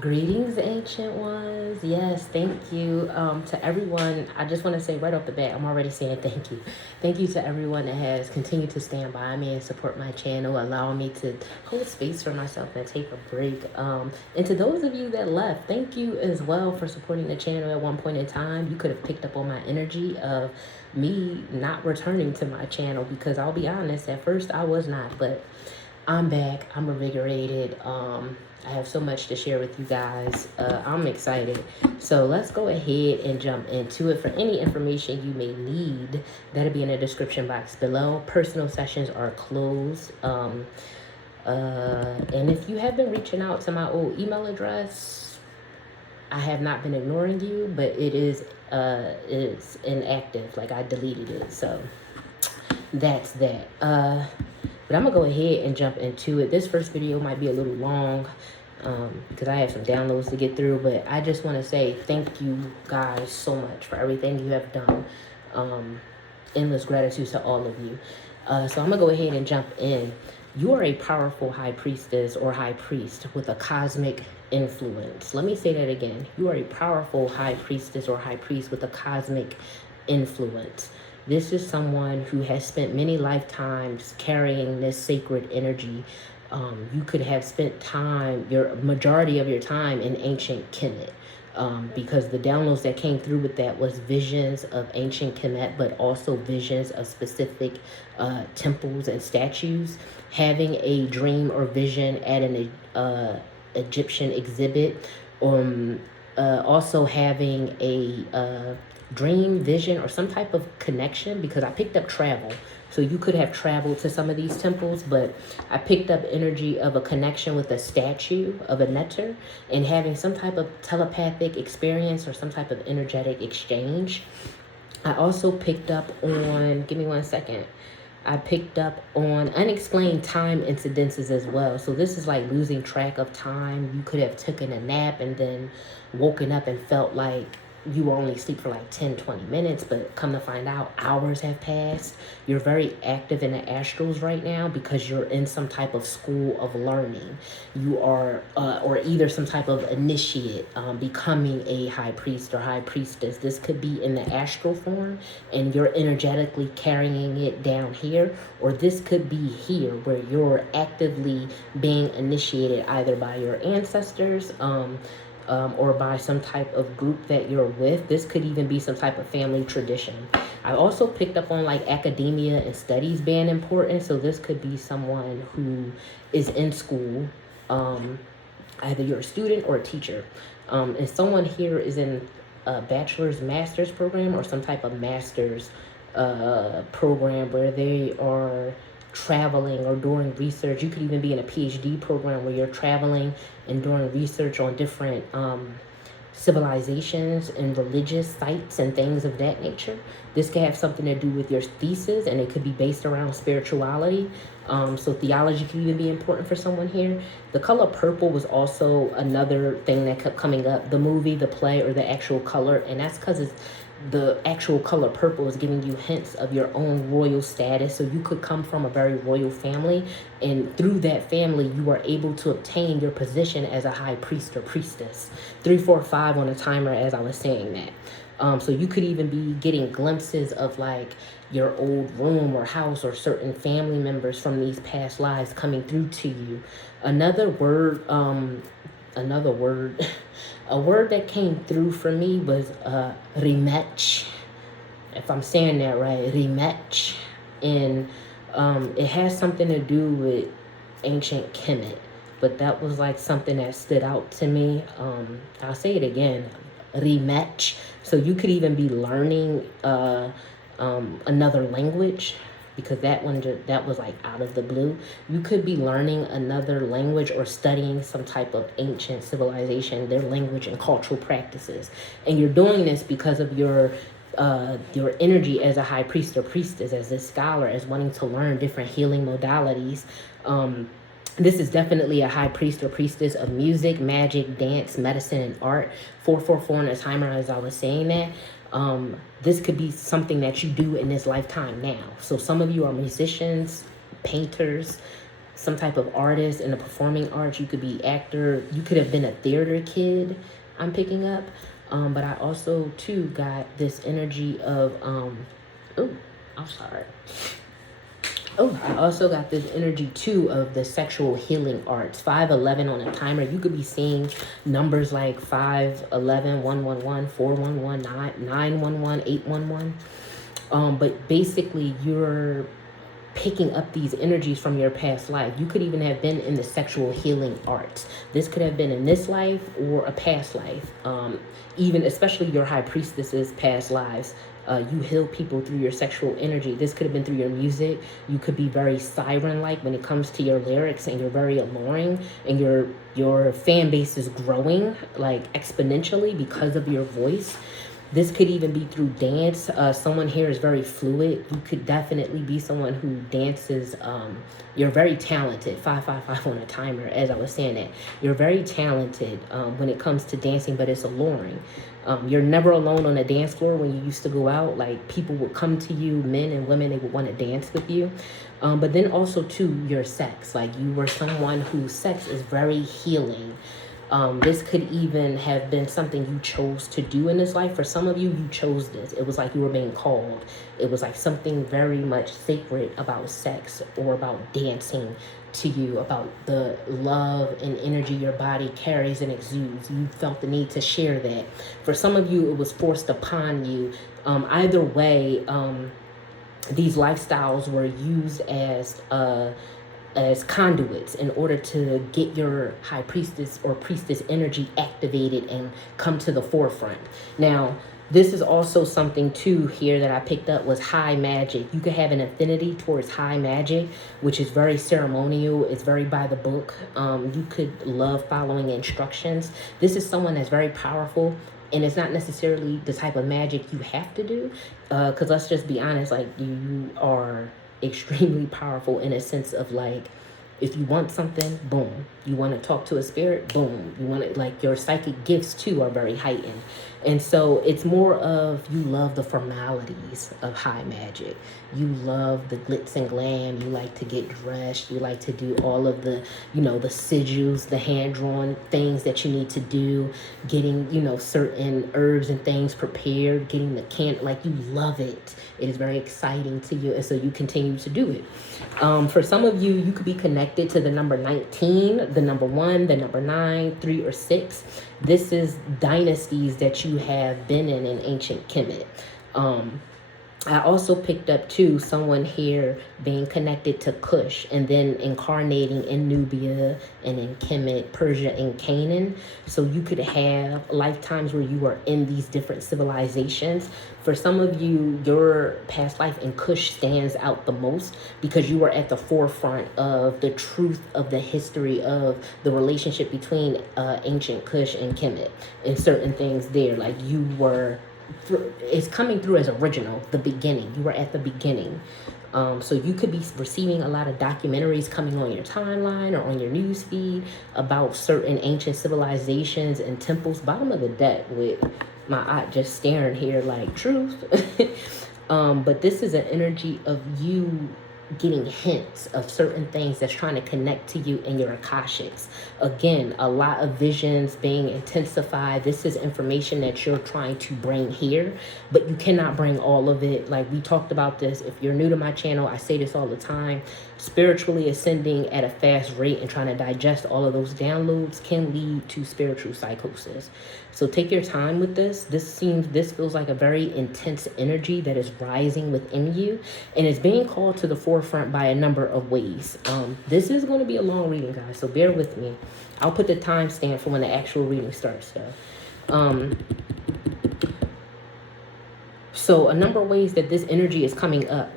Greetings, ancient ones. Yes, thank you to everyone. I just want to say right off the bat, I'm already saying thank you. Thank you to everyone that has continued to stand by me and support my channel, allowing me to hold space for myself and take a break. And to those of you that left, thank you as well for supporting the channel at one point in time. You could have picked up on my energy of me not returning to my channel because I'll be honest, at first I was not, but I'm back. I'm invigorated. I have so much to share with you guys. I'm excited. So let's go ahead and jump into it. For any information you may need, that'll be in the description box below. Personal sessions are closed. And if you have been reaching out to my old email address, I have not been ignoring you, but it's inactive. Like I deleted it. So that's that. But I'm going to go ahead and jump into it. This first video might be a little long because I have some downloads to get through. But I just want to say thank you guys so much for everything you have done. Endless gratitude to all of you. So I'm going to go ahead and jump in. You are a powerful high priestess or high priest with a cosmic influence. Let me say that again. You are a powerful high priestess or high priest with a cosmic influence. This is someone who has spent many lifetimes carrying this sacred energy. You could have spent your majority of your time in ancient Kemet, because the downloads that came through with that was visions of ancient Kemet, but also visions of specific temples and statues. Having a dream or vision at an Egyptian exhibit, also having a dream, vision, or some type of connection, because I picked up travel. So you could have traveled to some of these temples, but I picked up energy of a connection with a statue of a netter and having some type of telepathic experience or some type of energetic exchange. I also picked up on, give me 1 second. I picked up on unexplained time incidences as well. So this is like losing track of time. You could have taken a nap and then woken up and felt like you were only asleep for like 10-20 minutes, but come to find out hours have passed. You're very active in the astrals right now because you're in some type of school of learning. You are or either some type of initiate, becoming a high priest or high priestess. This could be in the astral form and you're energetically carrying it down here, or this could be here where you're actively being initiated either by your ancestors, or by some type of group that you're with. This could even be some type of family tradition. I also picked up on like academia and studies being important. So this could be someone who is in school, either you're a student or a teacher. And someone here is in a bachelor's, master's program or some type of master's program where they are traveling or doing research. You could even be in a PhD program where you're traveling and doing research on different civilizations and religious sites and things of that nature. This could have something to do with your thesis, and it could be based around spirituality. So theology could even be important for someone here. The color purple was also another thing that kept coming up. The movie, the play, or the actual color, and that's because the actual color purple is giving you hints of your own royal status. So you could come from a very royal family, and through that family you are able to obtain your position as a high priest or priestess. 3 4 5 on a timer as I was saying that. So you could even be getting glimpses of like your old room or house or certain family members from these past lives coming through to you. Another word a word that came through for me was rematch, if I'm saying that right, rematch. And it has something to do with ancient Kemet, but that was like something that stood out to me. I'll say it again, rematch. So you could even be learning another language, because that was like out of the blue. You could be learning another language or studying some type of ancient civilization, their language and cultural practices. And you're doing this because of your energy as a high priest or priestess, as a scholar, as wanting to learn different healing modalities. This is definitely a high priest or priestess of music, magic, dance, medicine, and art. 444 on a timer as I was saying that. This could be something that you do in this lifetime now. So some of you are musicians, painters, some type of artist in the performing arts. You could be actor. You could have been a theater kid, I'm picking up. But I also, too, got this energy of, oh, I'm sorry. Oh, I also got this energy too of the sexual healing arts. 511 on a timer. You could be seeing numbers like 511, 111, 411, 911, 811. But basically you're picking up these energies from your past life. You could even have been in the sexual healing arts. This could have been in this life or a past life. Even especially your high priestesses past lives. You heal people through your sexual energy. This could have been through your music. You could be very siren-like when it comes to your lyrics, and you're very alluring, and your fan base is growing like exponentially because of your voice. This could even be through dance. Someone here is very fluid. You could definitely be someone who dances. You're very talented. 555 on a timer, as I was saying that. You're very talented when it comes to dancing, but it's alluring. You're never alone on a dance floor when you used to go out. Like, people would come to you, men and women, they would want to dance with you. But then also, too, your sex. Like, you were someone whose sex is very healing. This could even have been something you chose to do in this life. For some of you, you chose this. It was like you were being called. It was like something very much sacred about sex or about dancing to you, about the love and energy your body carries and exudes. You felt the need to share that. For some of you, it was forced upon you. Either way, these lifestyles were used as conduits in order to get your high priestess or priestess energy activated and come to the forefront. Now, this is also something too here that I picked up was high magic. You could have an affinity towards high magic, which is very ceremonial. It's very by the book. You could love following instructions. This is someone that's very powerful. And it's not necessarily the type of magic you have to do. Because let's just be honest, like, you are extremely powerful in a sense of, like, if you want something, boom. You want to talk to a spirit, boom. You want to, like, your psychic gifts too are very heightened. And so it's more of, you love the formalities of high magic. You love the glitz and glam. You like to get dressed. You like to do all of the, the sigils, the hand-drawn things that you need to do, getting, certain herbs and things prepared, getting the like, you love it. It is very exciting to you, and so you continue to do it. For some of you, you could be connected to the number 19, the number 1, the number 9, 3, or 6. This is dynasties that you have been in ancient Kemet. I also picked up too someone here being connected to Kush and then incarnating in Nubia and in Kemet, Persia, and Canaan. So you could have lifetimes where you were in these different civilizations. For some of you, your past life in Kush stands out the most because you were at the forefront of the truth of the history of the relationship between ancient Kush and Kemet and certain things there. Like, you were... it's coming through as original, the beginning. You were at the beginning. So you could be receiving a lot of documentaries coming on your timeline or on your news feed about certain ancient civilizations and temples. Bottom of the deck with my eye just staring here like, truth. But this is an energy of you getting hints of certain things that's trying to connect to you in your Akashics. Again, a lot of visions being intensified. This is information that you're trying to bring here, but you cannot bring all of it. Like, we talked about this. If you're new to my channel, I say this all the time. Spiritually ascending at a fast rate and trying to digest all of those downloads can lead to spiritual psychosis. So take your time with this. This feels like a very intense energy that is rising within you, and it's being called to the forefront by a number of ways. This is going to be a long reading, guys, so bear with me. I'll put the timestamp for when the actual reading starts, though. So a number of ways that this energy is coming up.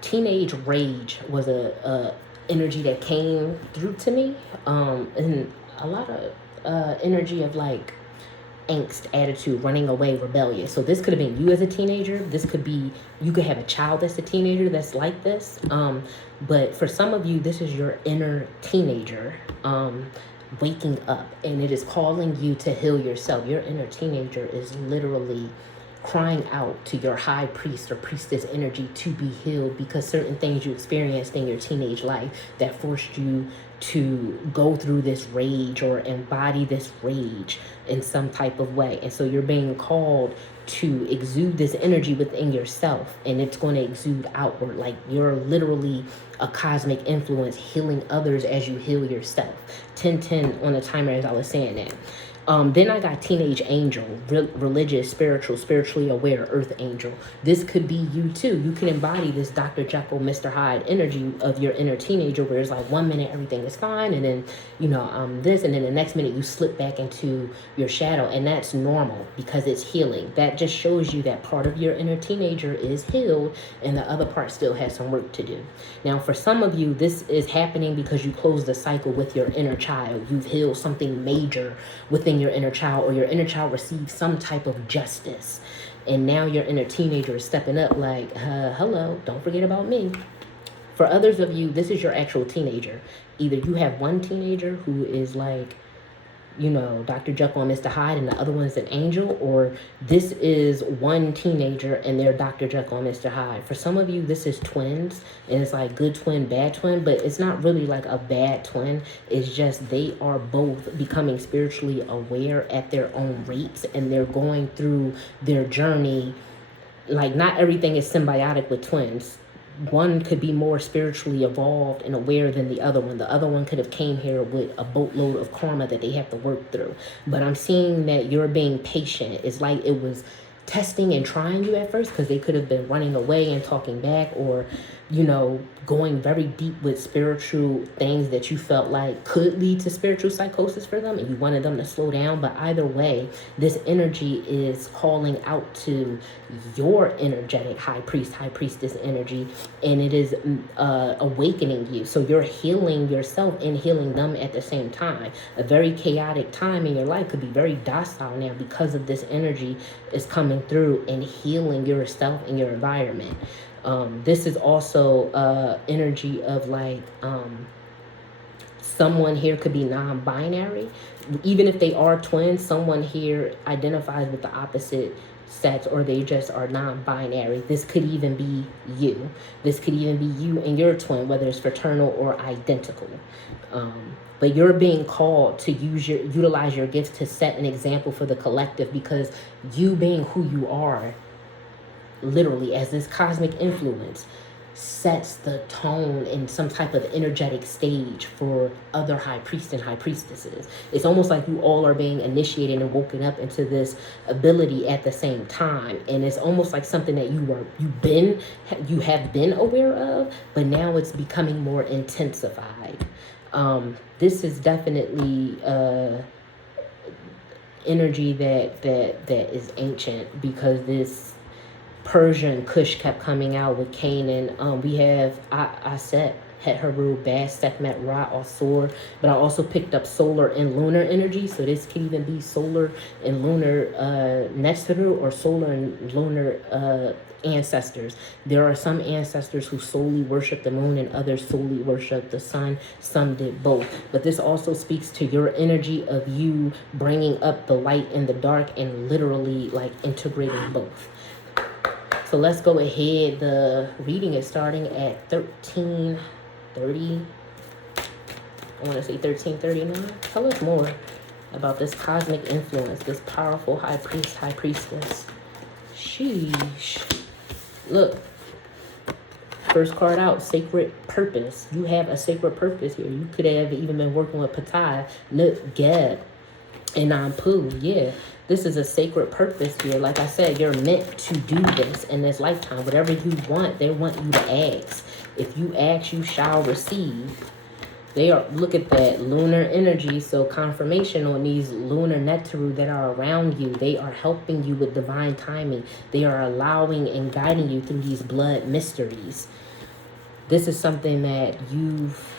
Teenage rage was a energy that came through to me, and a lot of energy of, like, angst, attitude, running away, rebellious. So this could have been you as a teenager. This could be, you could have a child that's a teenager that's like this. But for some of you, this is your inner teenager waking up, and it is calling you to heal yourself. Your inner teenager is literally crying out to your high priest or priestess energy to be healed, because certain things you experienced in your teenage life that forced you to go through this rage or embody this rage in some type of way. And so you're being called to exude this energy within yourself, and it's going to exude outward. Like you're literally a cosmic influence healing others as you heal yourself. 1010 on the timer as I was saying that. Then I got teenage angel, religious, spiritual, spiritually aware, earth angel. This could be you too. You can embody this Dr. Jekyll, Mr. Hyde energy of your inner teenager, where it's like 1 minute everything is fine, and then, you know, this, and then the next minute you slip back into your shadow, and that's normal because it's healing. That just shows you that part of your inner teenager is healed, and the other part still has some work to do. Now, for some of you, this is happening because you closed the cycle with your inner child. You've healed something major within your inner child, or your inner child received some type of justice, and now your inner teenager is stepping up like, hello, don't forget about me. For others of you, this is your actual teenager. Either you have one teenager who is like, you know, Dr. Jekyll and Mr. Hyde, and the other one's an angel, or this is one teenager and they're Dr. Jekyll and Mr. Hyde. For some of you, this is twins, and it's like good twin, bad twin, but it's not really like a bad twin. It's just they are both becoming spiritually aware at their own rates, and they're going through their journey. Like, not everything is symbiotic with twins. One could be more spiritually evolved and aware than the other one. The other one could have came here with a boatload of karma that they have to work through. But I'm seeing that you're being patient. It's like it was testing and trying you at first, because they could have been running away and talking back, or, you know, going very deep with spiritual things that you felt like could lead to spiritual psychosis for them, and you wanted them to slow down. But either way, this energy is calling out to your energetic high priest, high priestess energy, and it is awakening you. So you're healing yourself and healing them at the same time. A very chaotic time in your life could be very docile now because of this energy is coming through and healing yourself and your environment. This is also energy of like someone here could be non-binary. Even if they are twins, someone here identifies with the opposite sex, or they just are non-binary. This could even be you. This could even be you and your twin, whether it's fraternal or identical. But you're being called to utilize your gifts to set an example for the collective, because you being who you are, literally as this cosmic influence, sets the tone in some type of energetic stage for other high priests and high priestesses. It's almost like you all are being initiated and woken up into this ability at the same time, and it's almost like something that you have been aware of, but now it's becoming more intensified. This is definitely energy that is ancient, because this Persian Kush kept coming out with Canaan. We have Aset, Het Haru, Bas, Sekhmet, Ra, Asur, but I also picked up solar and lunar energy. So this could even be solar and lunar Netzeru, or solar and lunar ancestors. There are some ancestors who solely worship the moon, and others solely worship the sun. Some did both. But this also speaks to your energy of you bringing up the light and the dark, and literally like integrating both. So let's go ahead. The reading is starting at 1330. I want to say 1339. Tell us more about this cosmic influence, this powerful high priest, high priestess. Sheesh. Look. First card out, sacred purpose. You have a sacred purpose here. You could have even been working with Patai, Nut, Geb, and Nampu. Yeah. This is a sacred purpose here. Like I said, you're meant to do this in this lifetime. Whatever you want, they want you to ask. If you ask, you shall receive. They are, look at that, lunar energy. So confirmation on these lunar Neteru that are around you. They are helping you with divine timing. They are allowing and guiding you through these blood mysteries. This is something that you've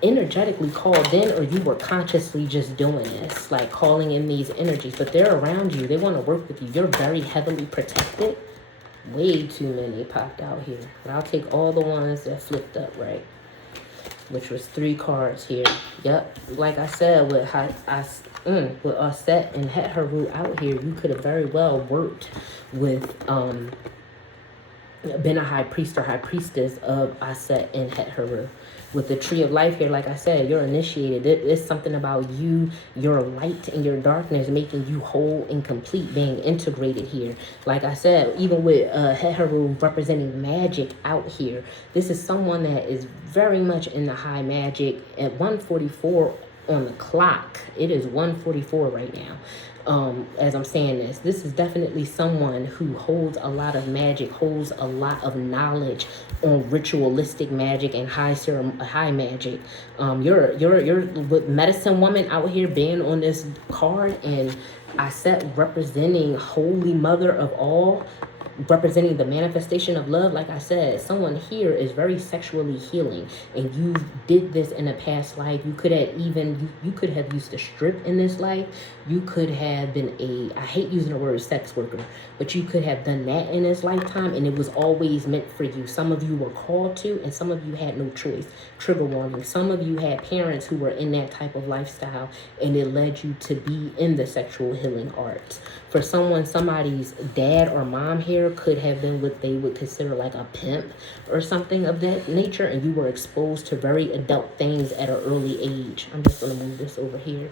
energetically called in, or you were consciously just doing this, like calling in these energies, but they're around you. They want to work with you. You're very heavily protected. Way too many popped out here, but I'll take all the ones that flipped up, right? which was 3 cards here. Yep, like I said, with with Aset and Heteru out here, you could have very well worked with been a high priest or high priestess of Aset and Heteru. With the tree of life here, like I said, you're initiated. It's something about you, your light and your darkness making you whole and complete, being integrated here. Like I said, even with Heteru representing magic out here, this is someone that is very much in the high magic. At 144 on the clock, it is 144 right now. As I'm saying this is definitely someone who holds a lot of magic, holds a lot of knowledge on ritualistic magic and high magic. You're with medicine woman out here being on this card, and I said representing Holy Mother of all, representing the manifestation of love. Like I said, someone here is very sexually healing, and you did this in a past life. You could have even you could have used to strip in this life. You could have been I hate using the word sex worker, but you could have done that in this lifetime, and it was always meant for you. Some of you were called to, and some of you had no choice. Trigger warning. Some of you had parents who were in that type of lifestyle, and it led you to be in the sexual healing arts. For somebody's dad or mom here could have been what they would consider like a pimp or something of that nature, and you were exposed to very adult things at an early age. I'm just going to move this over here.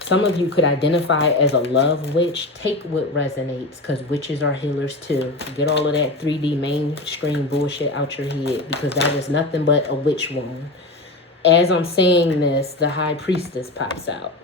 Some of you could identify as a love witch. Take what resonates, because witches are healers too. Get all of that 3D mainstream bullshit out your head, because that is nothing but a witch wound. As I'm saying this, the high priestess pops out.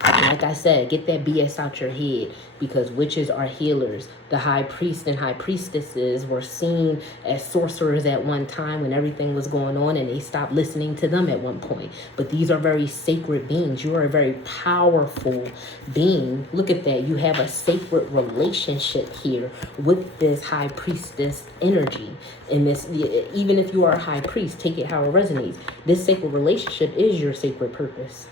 Like I said, get that BS out your head, because witches are healers. The high priest and high priestesses were seen as sorcerers at one time when everything was going on, and they stopped listening to them at one point. But these are very sacred beings. You are a very powerful being. Look at that. You have a sacred relationship here with this high priestess energy. And this, even if you are a high priest, take it how it resonates. This sacred relationship is your sacred purpose.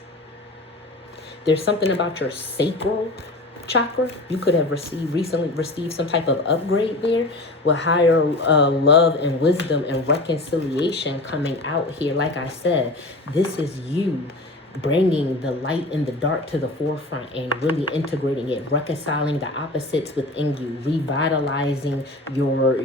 There's something about your sacral chakra. You could have recently received some type of upgrade there with higher love and wisdom and reconciliation coming out here. Like I said, this is you bringing the light and the dark to the forefront and really integrating it, reconciling the opposites within you, revitalizing your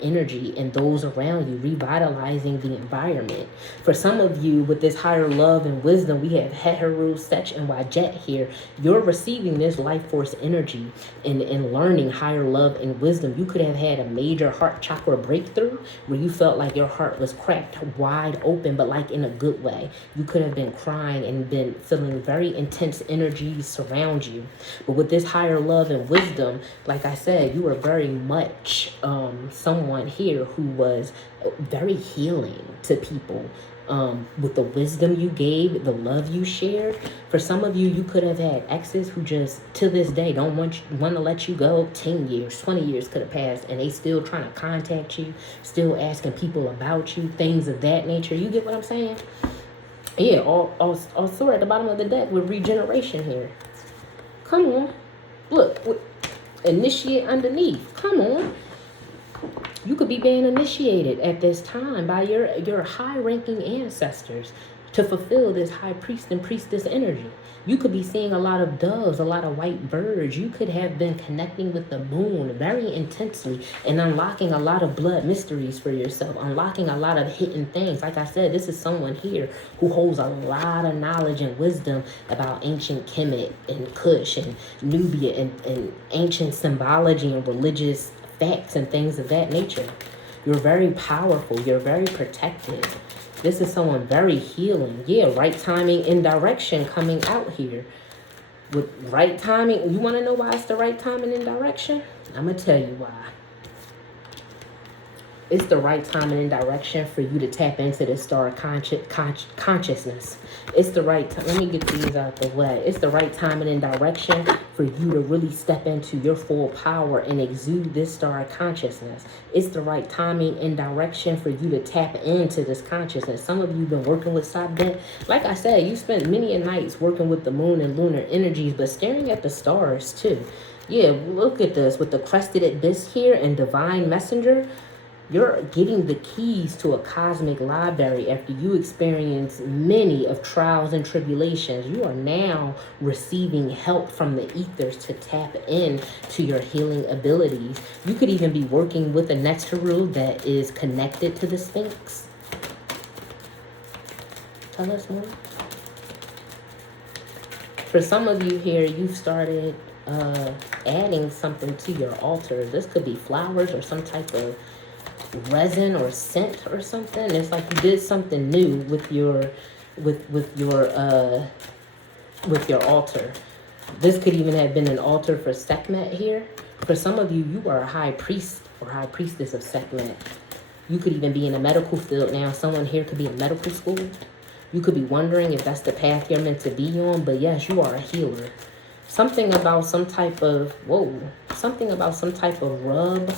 energy and those around you, revitalizing the environment. For some of you, with this higher love and wisdom, we have Heteru, Sech, and Wajet here. You're receiving this life force energy and learning higher love and wisdom. You could have had a major heart chakra breakthrough where you felt like your heart was cracked wide open, but like in a good way. You could have been crying and been feeling very intense energies surround you. But with this higher love and wisdom, like I said, you were very much someone here who was very healing to people. With the wisdom you gave, the love you shared. For some of you, you could have had exes who just, to this day, don't want to let you go. 10 years, 20 years could have passed, and they still trying to contact you, still asking people about you, things of that nature. You get what I'm saying? Yeah, also at the bottom of the deck with regeneration here. Come on. Look, initiate underneath. Come on. You could be being initiated at this time by your high-ranking ancestors to fulfill this high priest and priestess energy. You could be seeing a lot of doves, a lot of white birds. You could have been connecting with the moon very intensely and unlocking a lot of blood mysteries for yourself, unlocking a lot of hidden things. Like I said, this is someone here who holds a lot of knowledge and wisdom about ancient Kemet and Kush and Nubia and ancient symbology and religious facts and things of that nature. You're very powerful. You're very protected. This is someone very healing. Yeah, right timing and direction coming out here. With right timing, you want to know why it's the right timing and direction? I'm going to tell you why. It's the right timing and direction for you to tap into the star consciousness. It's the right time. Let me get these out the way. It's the right timing and direction for you to really step into your full power and exude this star consciousness. It's the right timing and direction for you to tap into this consciousness. Some of you have been working with Sabdet. Like I said, you spent many a nights working with the moon and lunar energies, but staring at the stars too. Yeah, look at this with the crested abyss here and divine messenger. You're getting the keys to a cosmic library after you experience many of trials and tribulations. You are now receiving help from the ethers to tap in to your healing abilities. You could even be working with a Nectaru that is connected to the Sphinx. Tell us more. For some of you here, you've started adding something to your altar. This could be flowers or some type of resin or scent or something. It's like you did something new with your altar. This could even have been an altar for Sekhmet here. For some of you, you are a high priest or high priestess of Sekhmet. You could even be in a medical field now. Someone here could be in medical school. You could be wondering if that's the path you're meant to be on, but yes, you are a healer. Something about some type of, something about some type of rub,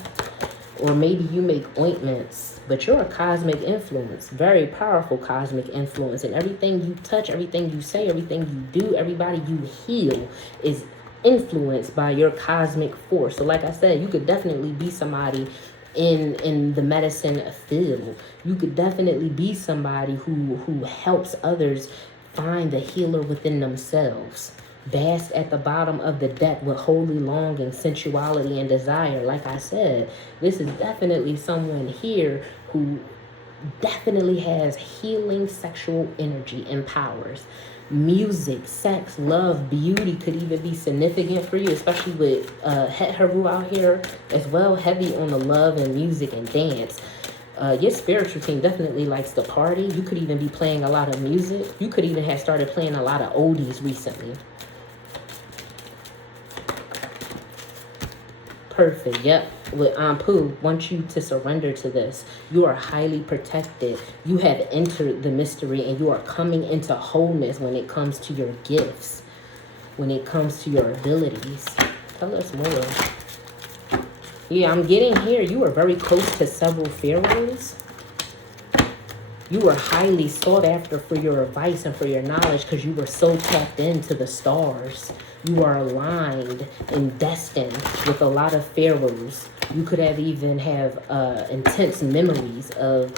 or maybe you make ointments, but you're a cosmic influence, very powerful cosmic influence. And everything you touch, everything you say, everything you do, everybody you heal is influenced by your cosmic force. So like I said, you could definitely be somebody in the medicine field. You could definitely be somebody who helps others find the healer within themselves. Bask at the bottom of the deck with holy longing, sensuality, and desire. Like I said, this is definitely someone here who definitely has healing sexual energy and powers. Music, sex, love, beauty could even be significant for you, especially with Het Haru out here as well, heavy on the love and music and dance. Your spiritual team definitely likes to party. You could even be playing a lot of music. You could even have started playing a lot of oldies recently. Perfect. Yep. With Anpu, want you to surrender to this. You are highly protected. You have entered the mystery and you are coming into wholeness when it comes to your gifts, when it comes to your abilities. Tell us more. Yeah, I'm getting here. You are very close to several pharaohs. You were highly sought after for your advice and for your knowledge because you were so tapped into the stars. You are aligned and destined with a lot of pharaohs. You could have even have intense memories of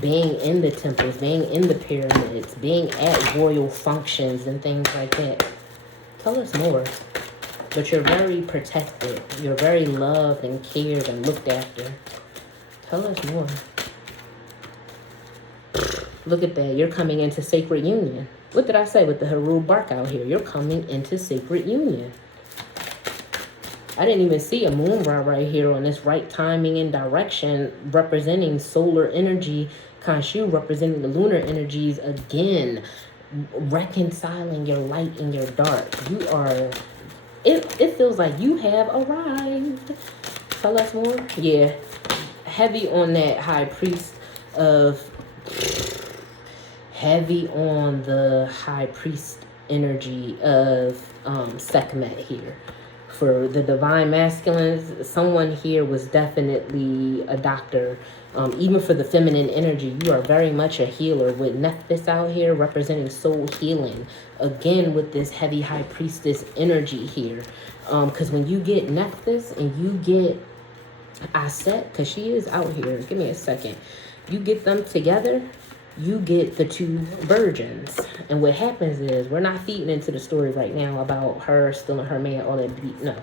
being in the temples, being in the pyramids, being at royal functions and things like that. Tell us more. But you're very protected. You're very loved and cared and looked after. Tell us more. Look at that. You're coming into sacred union. What did I say with the Haru bark out here? You're coming into sacred union. I didn't even see a moon right here on this right timing and direction representing solar energy. Khonshu representing the lunar energies again. Reconciling your light and your dark. You are... It feels like you have arrived. Tell us more. Yeah. Heavy on that high priest of... Heavy on the high priest energy of Sekhmet here. For the divine masculines, someone here was definitely a doctor. Even for the feminine energy, you are very much a healer with Nephthys out here representing soul healing. Again, with this heavy high priestess energy here. Because when you get Nephthys and you get Aset, because she is out here. Give me a second. You get them together, you get the two virgins. And what happens is, we're not feeding into the story right now about her stealing her man, all that beat. No.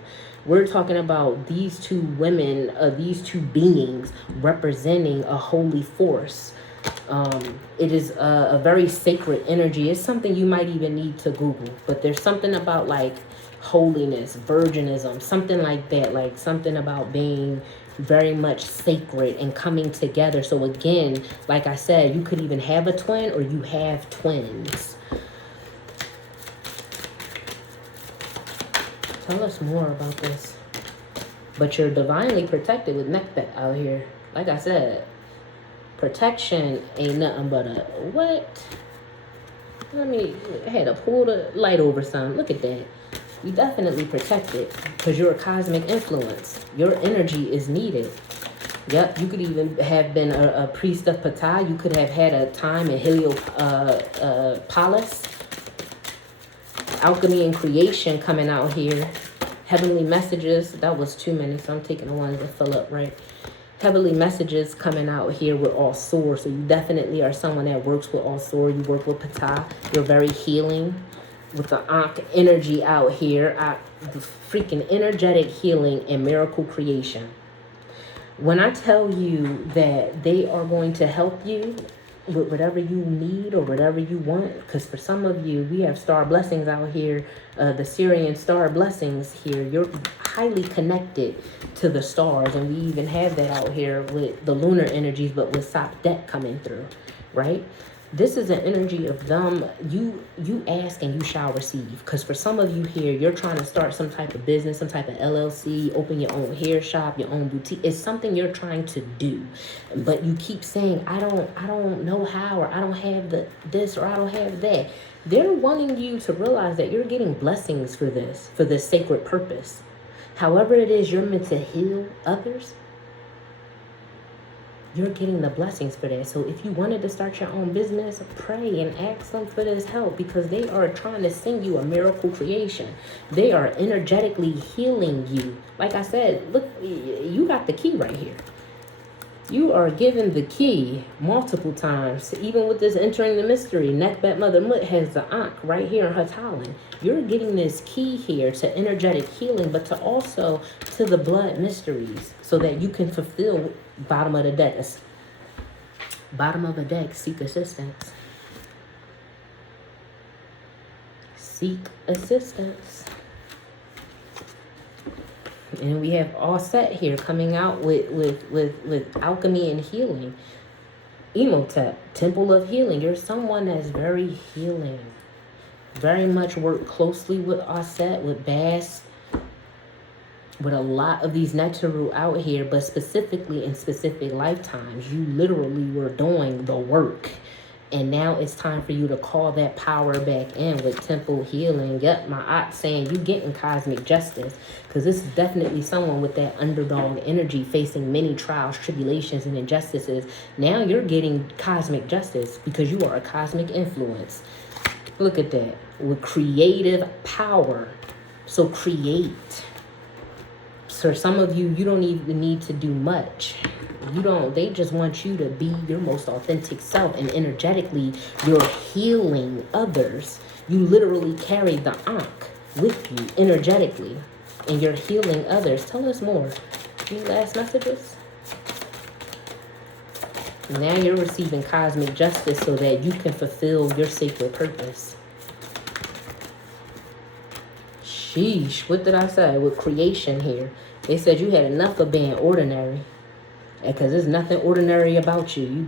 We're talking about these two women, these two beings representing a holy force. It is a very sacred energy. It's something you might even need to Google. But there's something about like holiness, virginism, something like that. Like something about being very much sacred and coming together. So again, like I said, you could even have a twin or you have twins. Tell us more about this. But you're divinely protected with Nekbet out here. Like I said, protection ain't nothing but a what? I had to pull the light over some. Look at that. You definitely protected because you're a cosmic influence. Your energy is needed. Yep, you could even have been a priest of Ptah. You could have had a time in Heliopolis. Alchemy and creation coming out here. Heavenly messages. That was too many, so I'm taking the ones that fill up right. heavily messages coming out here with all soar. So you definitely are someone that works with all soar. You work with Ptah. You're very healing with the Ankh energy out here. The freaking energetic healing and miracle creation. When I tell you that they are going to help you with whatever you need or whatever you want, because for some of you, we have star blessings out here, the Syrian star blessings here. You're highly connected to the stars, and we even have that out here with the lunar energies, but with Sapdet coming through, right? This is an energy of them. You ask and you shall receive. Because for some of you here, you're trying to start some type of business, some type of LLC, open your own hair shop, your own boutique. It's something you're trying to do, but you keep saying, I don't know how, or I don't have this, or I don't have that. They're wanting you to realize that you're getting blessings for this sacred purpose. However it is you're meant to heal others, you're getting the blessings for that. So if you wanted to start your own business, pray and ask them for this help, because they are trying to send you a miracle creation. They are energetically healing you. Like I said, look, you got the key right here. You are given the key multiple times. Even with this entering the mystery, Nekbet Mother Mut has the Ankh right here in Hotline. You're getting this key here to energetic healing, but to also to the blood mysteries, so that you can fulfill bottom of the deck. Bottom of the deck, seek assistance. Seek assistance. And we have all set here coming out with alchemy and healing. Emotep, Temple of Healing. You're someone that's very healing. Very much work closely with Aset, with Bass, with a lot of these Netaru out here, but specifically in specific lifetimes, you literally were doing the work. And now it's time for you to call that power back in with temple healing. Yep, my aunt saying you getting cosmic justice, because this is definitely someone with that underdog energy facing many trials, tribulations, and injustices. Now you're getting cosmic justice because you are a cosmic influence. Look at that. With creative power. So create. For some of you, you don't even need to do much. They just want you to be your most authentic self, and energetically you're healing others. You literally carry the Ankh with you energetically, and you're healing others. Tell us more. Any last messages? Now you're receiving cosmic justice so that you can fulfill your sacred purpose. Sheesh, what did I say with creation here? They said you had enough of being ordinary. Because there's nothing ordinary about you.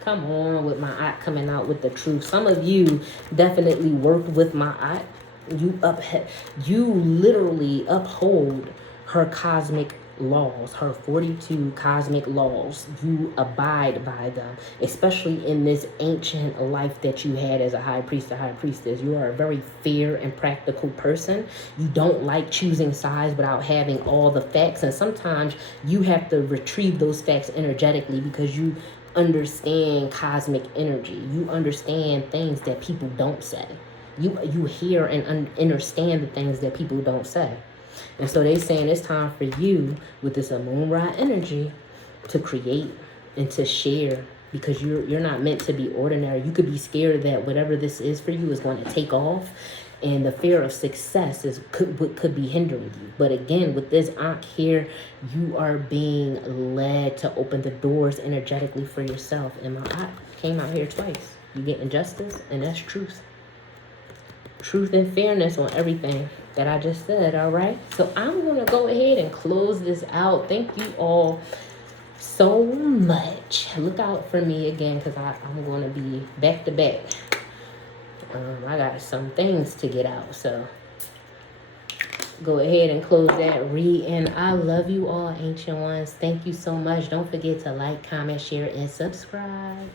Come on with my aunt coming out with the truth. Some of you definitely worked with my aunt. You literally uphold her cosmic laws, her 42 cosmic laws. You abide by them, especially in this ancient life that you had as a high priest or high priestess. You are a very fair and practical person. You don't like choosing sides without having all the facts, and sometimes you have to retrieve those facts energetically because you understand cosmic energy. You understand things that people don't say. You hear and understand the things that people don't say. And so they saying it's time for you with this Amun Ra energy to create and to share, because you're not meant to be ordinary. You could be scared that whatever this is for you is going to take off, and the fear of success could be hindering you. But again, with this Ankh here, you are being led to open the doors energetically for yourself. And my Ankh came out here twice. You getting justice, and that's truth. Truth and fairness on everything that I just said, all right? So I'm going to go ahead and close this out. Thank you all so much. Look out for me again, because I'm going to be back to back. I got some things to get out, so go ahead and close that read. And I love you all, ancient ones. Thank you so much. Don't forget to like, comment, share, and subscribe.